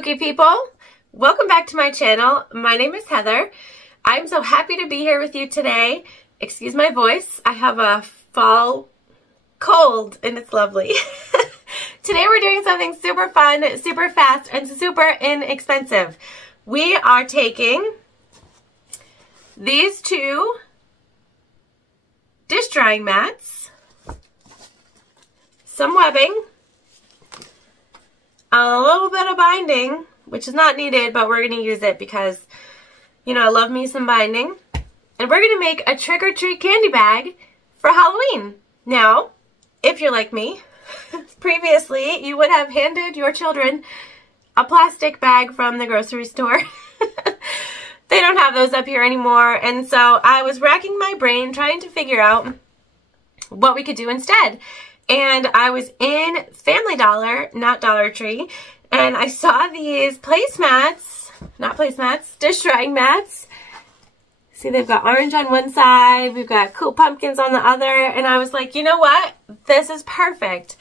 spooky people. Welcome back to my channel. My name is Heather. I'm so happy to be here with you today. Excuse my voice. I have a fall cold and it's lovely. Today we're doing something super fun, super fast, and super inexpensive. We are taking these two dish drying mats, some webbing, a little bit of binding, which is not needed, but we're going to use it because, you know, I love me some binding. And we're going to make a trick-or-treat candy bag for Halloween. Now, if you're like me, previously you would have handed your children a plastic bag from the grocery store. They don't have those up here anymore, and so I was racking my brain trying to figure out what we could do instead. And I was in Family Dollar, not Dollar Tree, and I saw these placemats, not placemats, dish drying mats. See, they've got orange on one side, we've got cool pumpkins on the other, and I was like, you know what? This is perfect.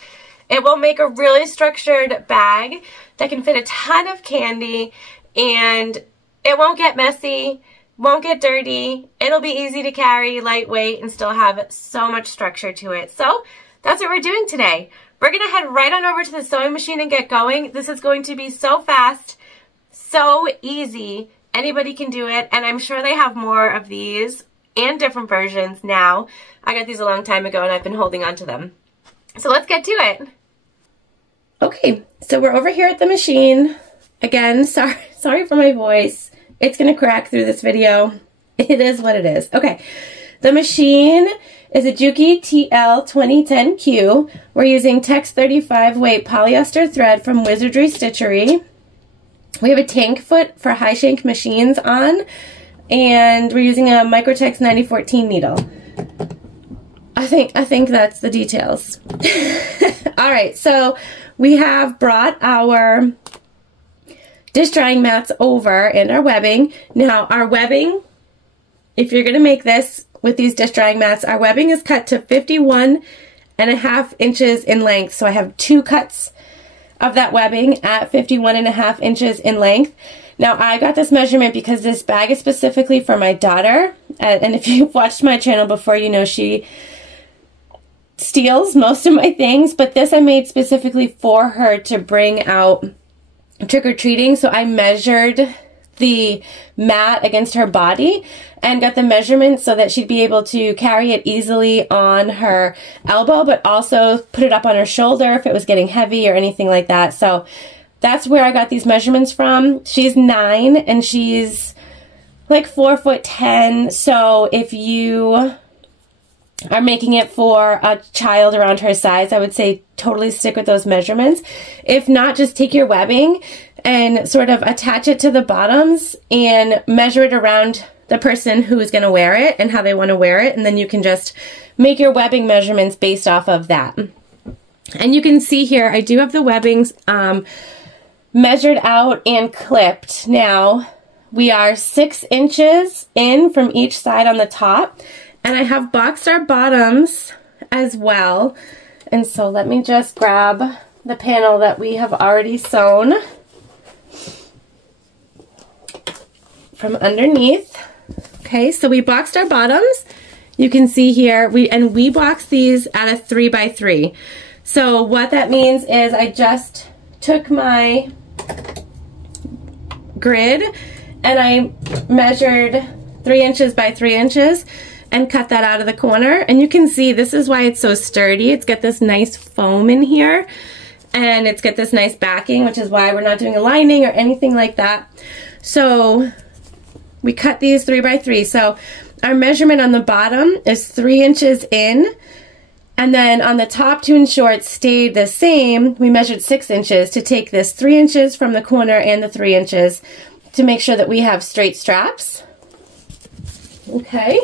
It will make a really structured bag that can fit a ton of candy, and it won't get messy, won't get dirty. It'll be easy to carry, lightweight, and still have so much structure to it. So that's what we're doing today. We're going to head right on over to the sewing machine and get going. This is going to be so fast, so easy. Anybody can do it, and I'm sure they have more of these and different versions now. I got these a long time ago, and I've been holding on to them. So let's get to it. Okay, so we're over here at the machine. Again, sorry for my voice. It's going to crack through this video. It is what it is. Okay, the machine is a Juki TL2010Q. We're using Tex 35 weight polyester thread from Wizardry Stitchery. We have a tank foot for high shank machines on, and we're using a Microtex 9014 needle. I think that's the details. All right, so we have brought our dish drying mats over and our webbing. Now our webbing, if you're going to make this with these dish drying mats, our webbing is cut to 51.5 inches in length. So I have two cuts of that webbing at 51.5 inches in length. Now I got this measurement because this bag is specifically for my daughter. And if you've watched my channel before, you know she steals most of my things, but this I made specifically for her to bring out trick-or-treating. So I measured the mat against her body and got the measurements so that she'd be able to carry it easily on her elbow, but also put it up on her shoulder if it was getting heavy or anything like that. So that's where I got these measurements from. She's 9 and she's like 4'10". So if you are making it for a child around her size, I would say totally stick with those measurements. If not, just take your webbing and sort of attach it to the bottoms and measure it around the person who is going to wear it and how they want to wear it, and then you can just make your webbing measurements based off of that. And you can see here I do have the webbings measured out and clipped. Now we are 6 inches in from each side on the top, and I have boxed our bottoms as well. And so let me just grab the panel that we have already sewn from underneath. Okay, so we boxed our bottoms. You can see here, we boxed these at a 3x3. So what that means is I just took my grid and I measured 3 inches by 3 inches and cut that out of the corner. And you can see this is why it's so sturdy. It's got this nice foam in here, and it's got this nice backing, which is why we're not doing a lining or anything like that. So we cut these 3x3. So our measurement on the bottom is 3 inches in, and then on the top to ensure it stayed the same, we measured 6 inches to take this 3 inches from the corner and the 3 inches to make sure that we have straight straps. Okay.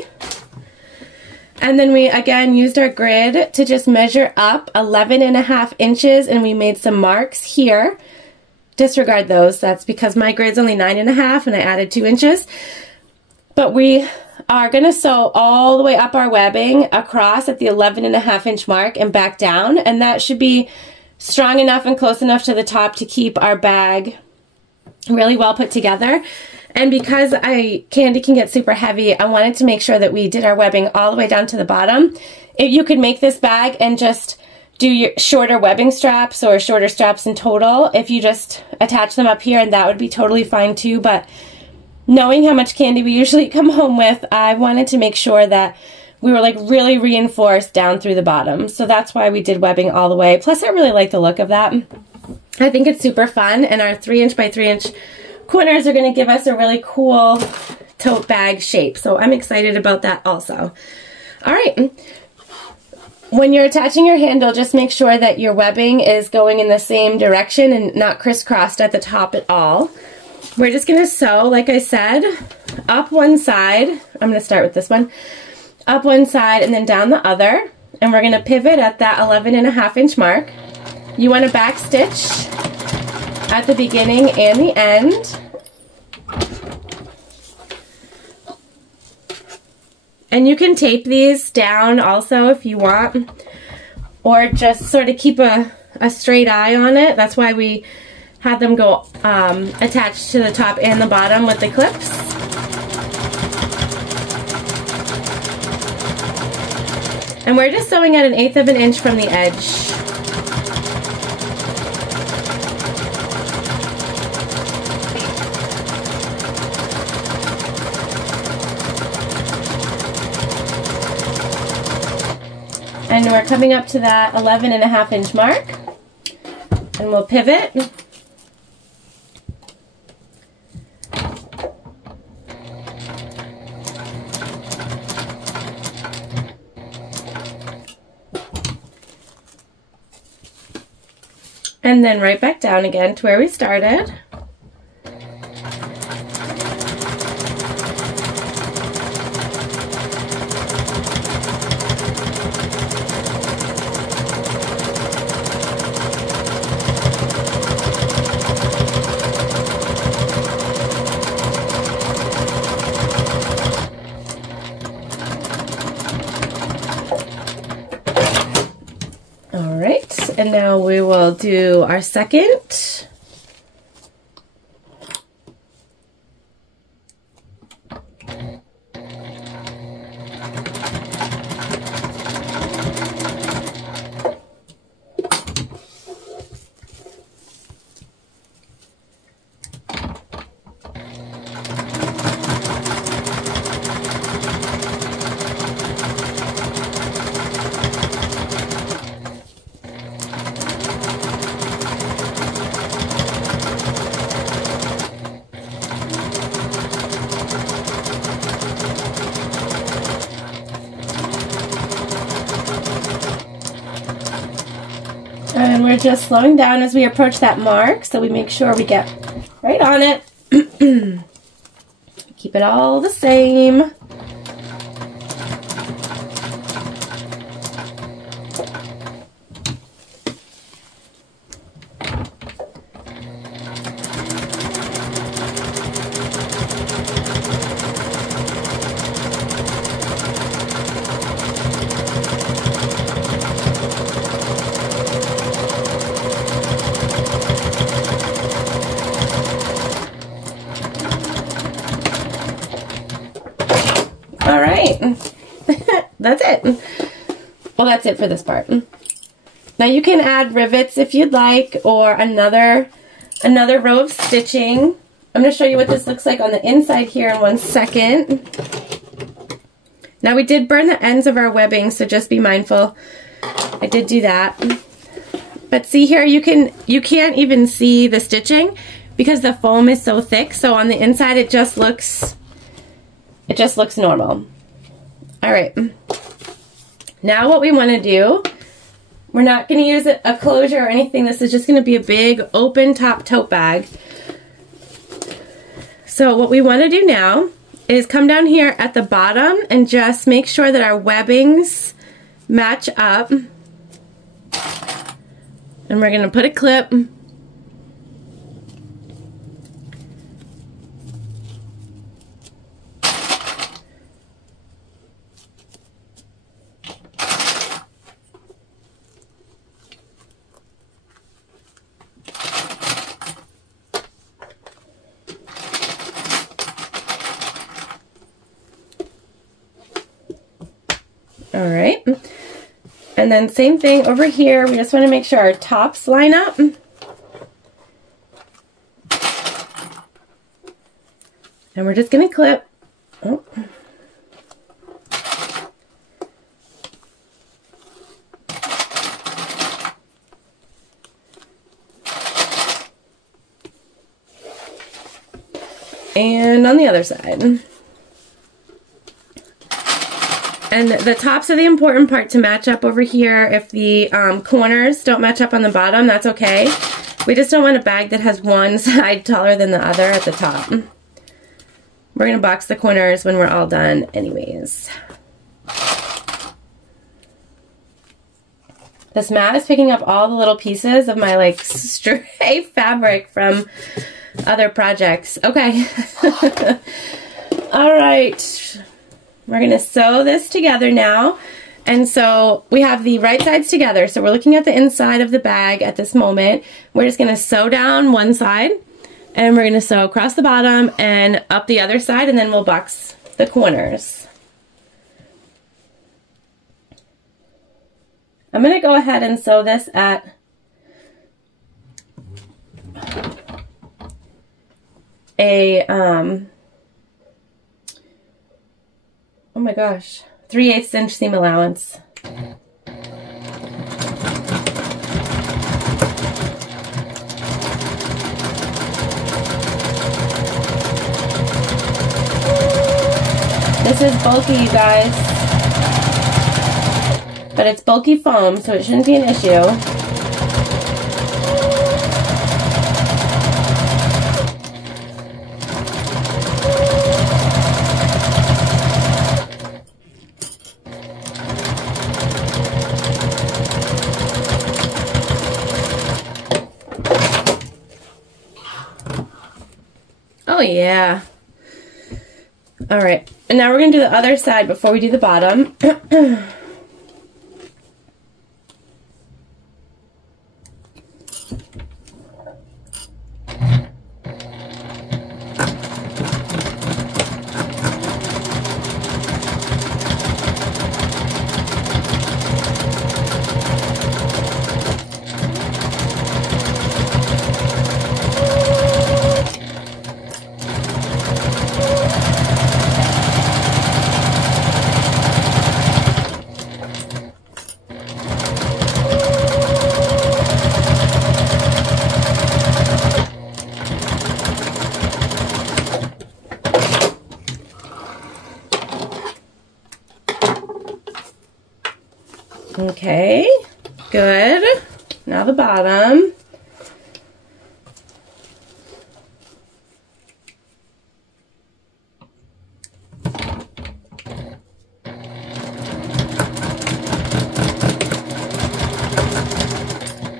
And then we again used our grid to just measure up 11.5 inches, and we made some marks here. Disregard those, that's because my grid's only 9.5 and I added 2 inches. But we are going to sew all the way up our webbing across at the 11.5 inch mark and back down, and that should be strong enough and close enough to the top to keep our bag really well put together. And because candy can get super heavy, I wanted to make sure that we did our webbing all the way down to the bottom. You could make this bag and just do your shorter webbing straps or shorter straps in total if you just attach them up here, and that would be totally fine too. But knowing how much candy we usually come home with, I wanted to make sure that we were like really reinforced down through the bottom. So that's why we did webbing all the way. Plus I really like the look of that. I think it's super fun, and our 3" by 3" corners are going to give us a really cool tote bag shape. So I'm excited about that also. All right. When you're attaching your handle, just make sure that your webbing is going in the same direction and not crisscrossed at the top at all. We're just going to sew, like I said, up one side. I'm going to start with this one. Up one side and then down the other. And we're going to pivot at that 11.5" mark. You want to back stitch at the beginning and the end. And you can tape these down also if you want, or just sort of keep a straight eye on it. That's why we had them go attached to the top and the bottom with the clips. And we're just sewing at 1/8 inch from the edge. And we're coming up to that 11.5" mark, and we'll pivot. And then right back down again to where we started. And now we will do our second. And we're just slowing down as we approach that mark, so we make sure we get right on it. Keep it all the same. All right, that's it. Well, that's it for this part. Now you can add rivets if you'd like, or another row of stitching. I'm going to show you what this looks like on the inside here in 1 second. Now we did burn the ends of our webbing, so just be mindful. I did do that. But see here, you can't even see the stitching because the foam is so thick. So on the inside, it just looks normal. All right. Now what we want to do, we're not going to use a closure or anything. This is just going to be a big open top tote bag. So what we want to do now is come down here at the bottom and just make sure that our webbings match up. And we're going to put a clip. All right. And then same thing over here. We just want to make sure our tops line up. And we're just going to clip. Oh. And on the other side. And the tops are the important part to match up over here. If the corners don't match up on the bottom, that's okay. We just don't want a bag that has one side taller than the other at the top. We're going to box the corners when we're all done anyways. This mat is picking up all the little pieces of my like stray fabric from other projects. Okay. All right. We're going to sew this together now. And so we have the right sides together. So we're looking at the inside of the bag at this moment. We're just going to sew down one side. And we're going to sew across the bottom and up the other side, and then we'll box the corners. I'm going to go ahead and sew this at a, oh my gosh, 3/8 inch seam allowance. This is bulky, you guys, but it's bulky foam, so it shouldn't be an issue. Oh yeah. All right, and now we're going to do the other side before we do the bottom. Okay, good. Now the bottom.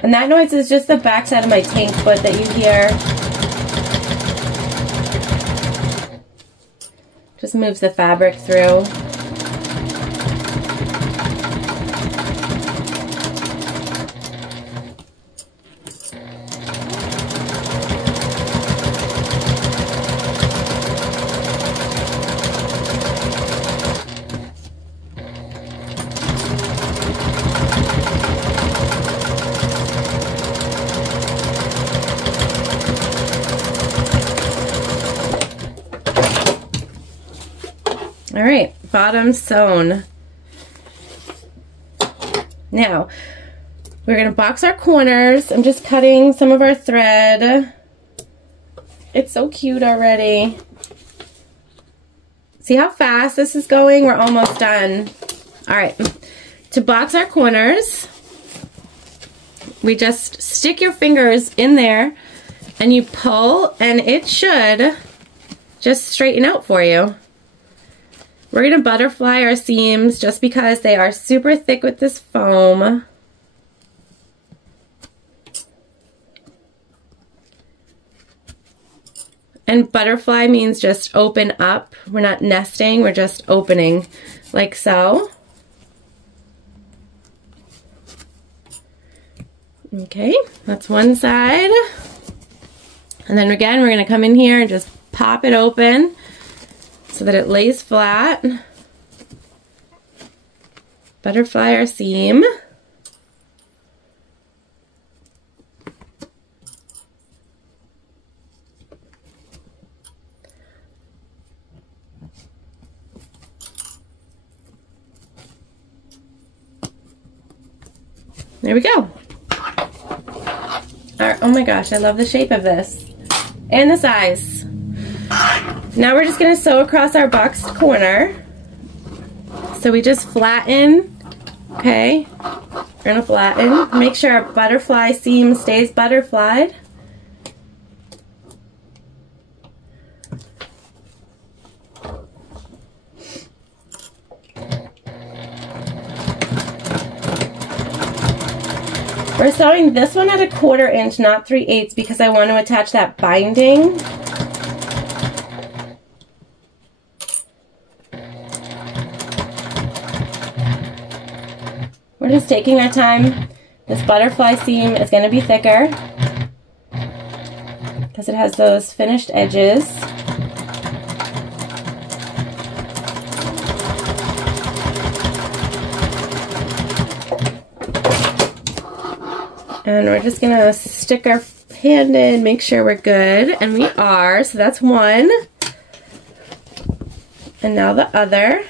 And that noise is just the backside of my tank foot that you hear. Just moves the fabric through. All right, bottom sewn. Now, we're going to box our corners. I'm just cutting some of our thread. It's so cute already. See how fast this is going? We're almost done. All right, to box our corners, we just stick your fingers in there and you pull, and it should just straighten out for you. We're going to butterfly our seams just because they are super thick with this foam. And butterfly means just open up. We're not nesting, we're just opening like so. Okay, that's one side. And then again, we're going to come in here and just pop it open so that it lays flat. butterfly our seam. There we go. Oh my gosh, I love the shape of this and the size. Now we're just going to sew across our boxed corner. So we just flatten, okay? We're going to flatten, make sure our butterfly seam stays butterflied. We're sewing this one at 1/4 inch, not 3/8, because I want to attach that binding. We're just taking our time. This butterfly seam is going to be thicker because it has those finished edges. And we're just gonna stick our hand in, make sure we're good, and we are. So that's one. And now the other.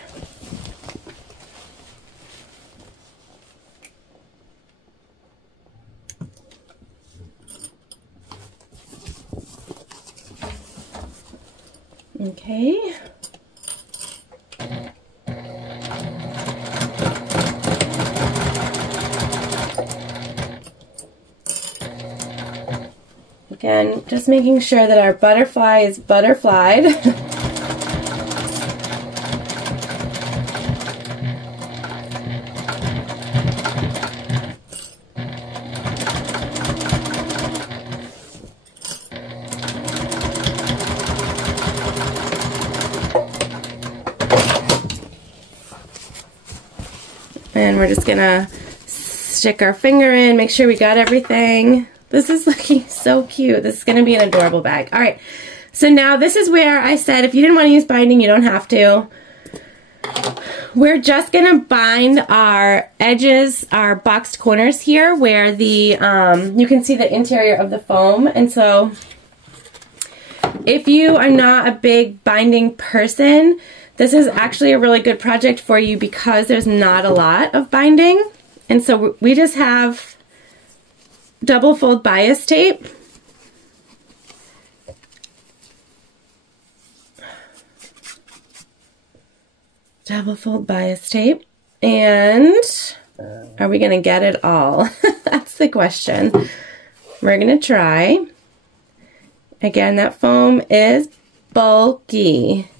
Okay. Again, just making sure that our butterfly is butterflied. And we're just gonna stick our finger in, make sure we got everything. This is looking so cute. This is going to be an adorable bag. All right, so now this is where I said if you didn't want to use binding, you don't have to. We're just going to bind our edges, our boxed corners here where the, you can see the interior of the foam. And so if you are not a big binding person, this is actually a really good project for you because there's not a lot of binding. And so we just have double fold bias tape. Double fold bias tape. And are we going to get it all? That's the question. We're going to try. Again, that foam is bulky.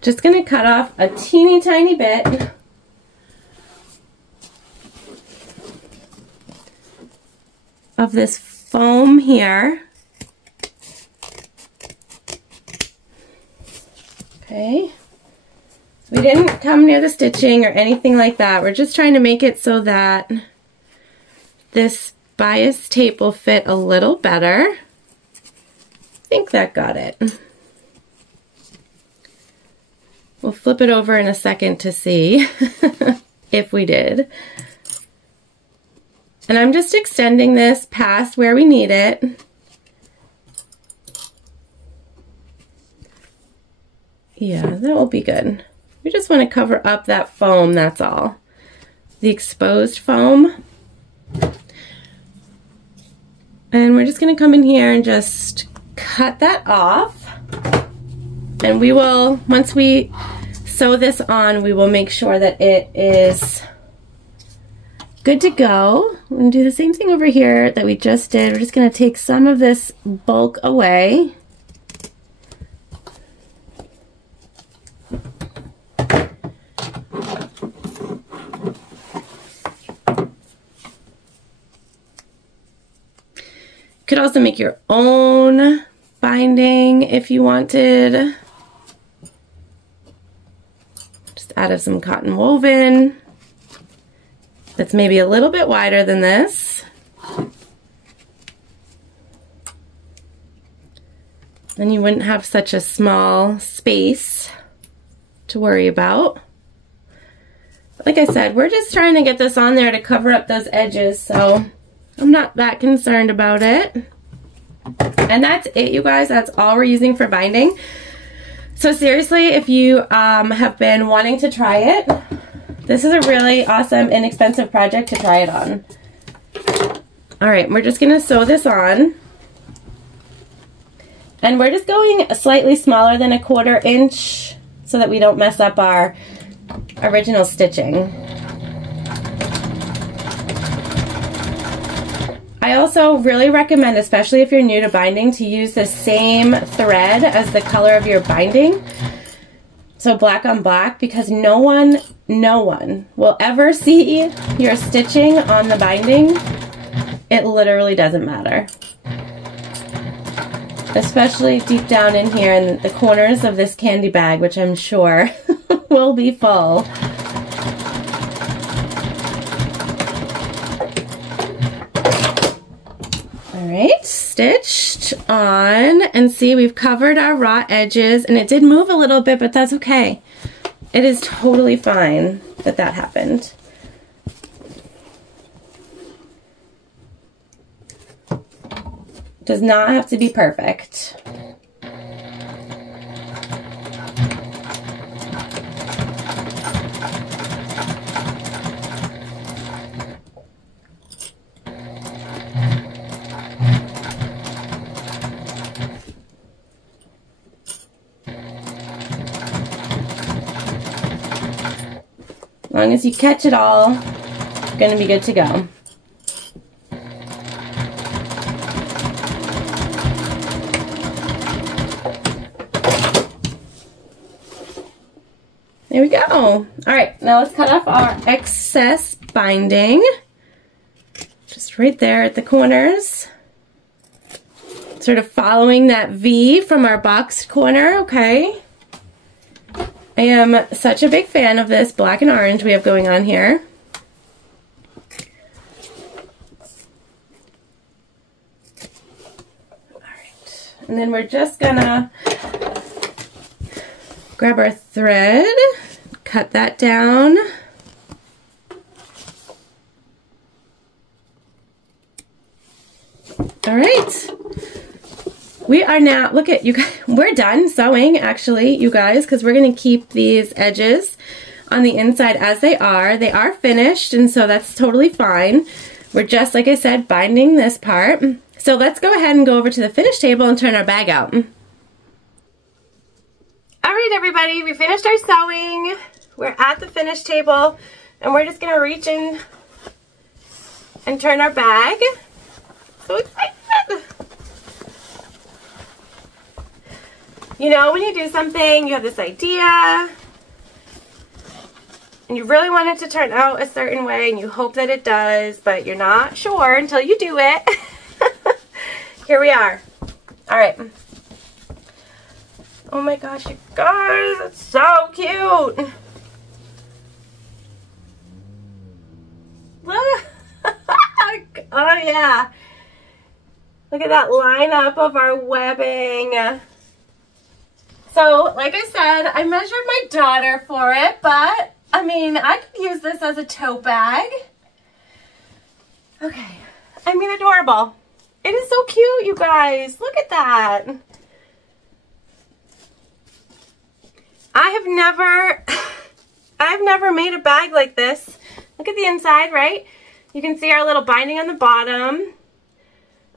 Just going to cut off a teeny tiny bit. Of this foam here. Okay. We didn't come near the stitching or anything like that. We're just trying to make it so that this bias tape will fit a little better. I think that got it. We'll flip it over in a second to see if we did. And I'm just extending this past where we need it. Yeah, that will be good. We just want to cover up that foam, that's all. The exposed foam. And we're just going to come in here and just cut that off. And we will, once we sew this on, we will make sure that it is good to go. We're going to do the same thing over here that we just did. We're just going to take some of this bulk away. You could also make your own binding if you wanted. Just add some cotton woven that's maybe a little bit wider than this. and you wouldn't have such a small space to worry about. Like I said, we're just trying to get this on there to cover up those edges, so I'm not that concerned about it. And that's it, you guys. That's all we're using for binding. So seriously, if you have been wanting to try it, this is a really awesome, inexpensive project to try it on. All right, we're just gonna sew this on. And we're just going slightly smaller than a 1/4 inch so that we don't mess up our original stitching. I also really recommend, especially if you're new to binding, to use the same thread as the color of your binding. So black on black, because no one will ever see your stitching on the binding. It literally doesn't matter. Especially deep down in here in the corners of this candy bag, which I'm sure will be full. Alright, stitched on, and see, we've covered our raw edges, and it did move a little bit, but that's okay. It is totally fine that that happened. Does not have to be perfect. As long as you catch it all, it's going to be good to go. There we go. All right, now let's cut off our excess binding. Just right there at the corners. Sort of following that V from our boxed corner, okay? I am such a big fan of this black and orange we have going on here. All right, and then we're just gonna grab our thread, cut that down. All right. We are now, look at you guys, we're done sewing actually, you guys, because we're going to keep these edges on the inside as they are. They are finished, and so that's totally fine. We're just, like I said, binding this part. So let's go ahead and go over to the finish table and turn our bag out. All right, everybody, we finished our sewing. We're at the finish table, and we're just going to reach in and turn our bag. So excited! You know, when you do something, you have this idea, and you really want it to turn out a certain way, and you hope that it does, but you're not sure until you do it. Here we are. All right. Oh my gosh, you guys, it's so cute. Look. Oh yeah. Look at that lineup of our webbing. So, like I said, I measured my daughter for it, but, I mean, I could use this as a tote bag. Okay. I mean, adorable. It is so cute, you guys. Look at that. I've never made a bag like this. Look at the inside, right? You can see our little binding on the bottom.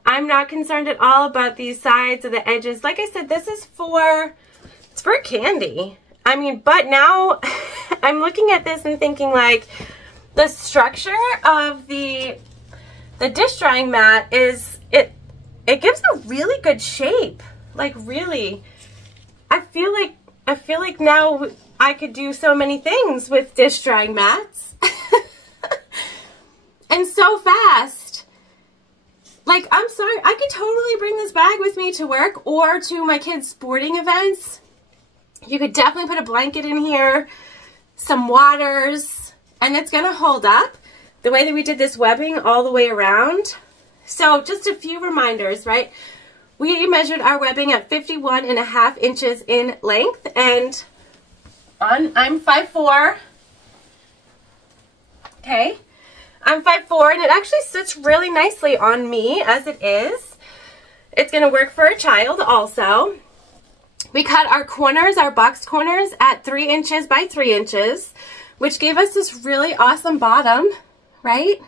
I'm not concerned at all about these sides or the edges. Like I said, this is for... it's for candy. I mean, but now I'm looking at this and thinking, like, the structure of the dish drying mat is, it gives a really good shape. Like, really. I feel like now I could do so many things with dish drying mats. And so fast. Like, I'm sorry, I could totally bring this bag with me to work or to my kids' sporting events. You could definitely put a blanket in here, some waters, and it's going to hold up the way that we did this webbing all the way around. So just a few reminders, right? We measured our webbing at 51.5 inches in length, and I'm 5'4". Okay, I'm 5'4", and it actually sits really nicely on me as it is. It's going to work for a child also. We cut our corners, our boxed corners, at 3 inches by 3 inches, which gave us this really awesome bottom, right?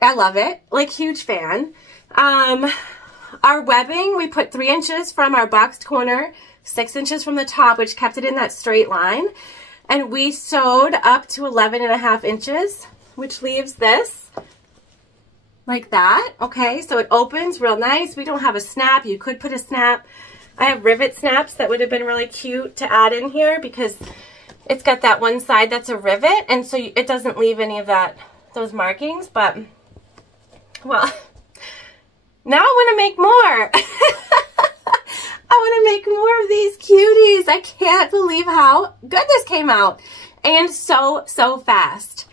I love it, like huge fan. Our webbing, we put 3 inches from our boxed corner, 6 inches from the top, which kept it in that straight line. And we sewed up to 11.5 inches, which leaves this like that. Okay, so it opens real nice. We don't have a snap. You could put a snap. I have rivet snaps that would have been really cute to add in here because it's got that one side that's a rivet, and so it doesn't leave any of those markings. But, well, now I want to make more. I want to make more of these cuties. I can't believe how good this came out. And so fast.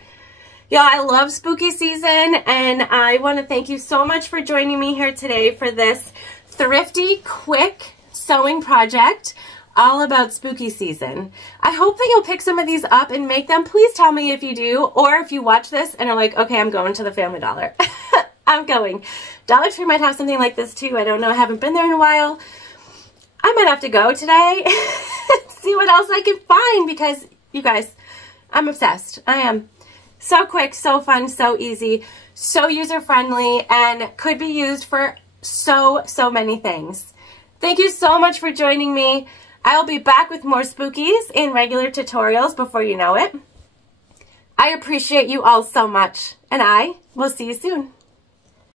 Y'all, I love spooky season, and I want to thank you so much for joining me here today for this thrifty, quick sewing project all about spooky season. I hope that you'll pick some of these up and make them. Please tell me if you do, or if you watch this and are like, okay, I'm going to the Family Dollar. I'm going. Dollar Tree might have something like this too. I don't know. I haven't been there in a while. I might have to go today, see what else I can find, because you guys, I'm obsessed. I am. So quick, so fun, so easy, so user-friendly, and could be used for so many things. Thank you so much for joining me. I'll be back with more spookies in regular tutorials before you know it. I appreciate you all so much, and I will see you soon.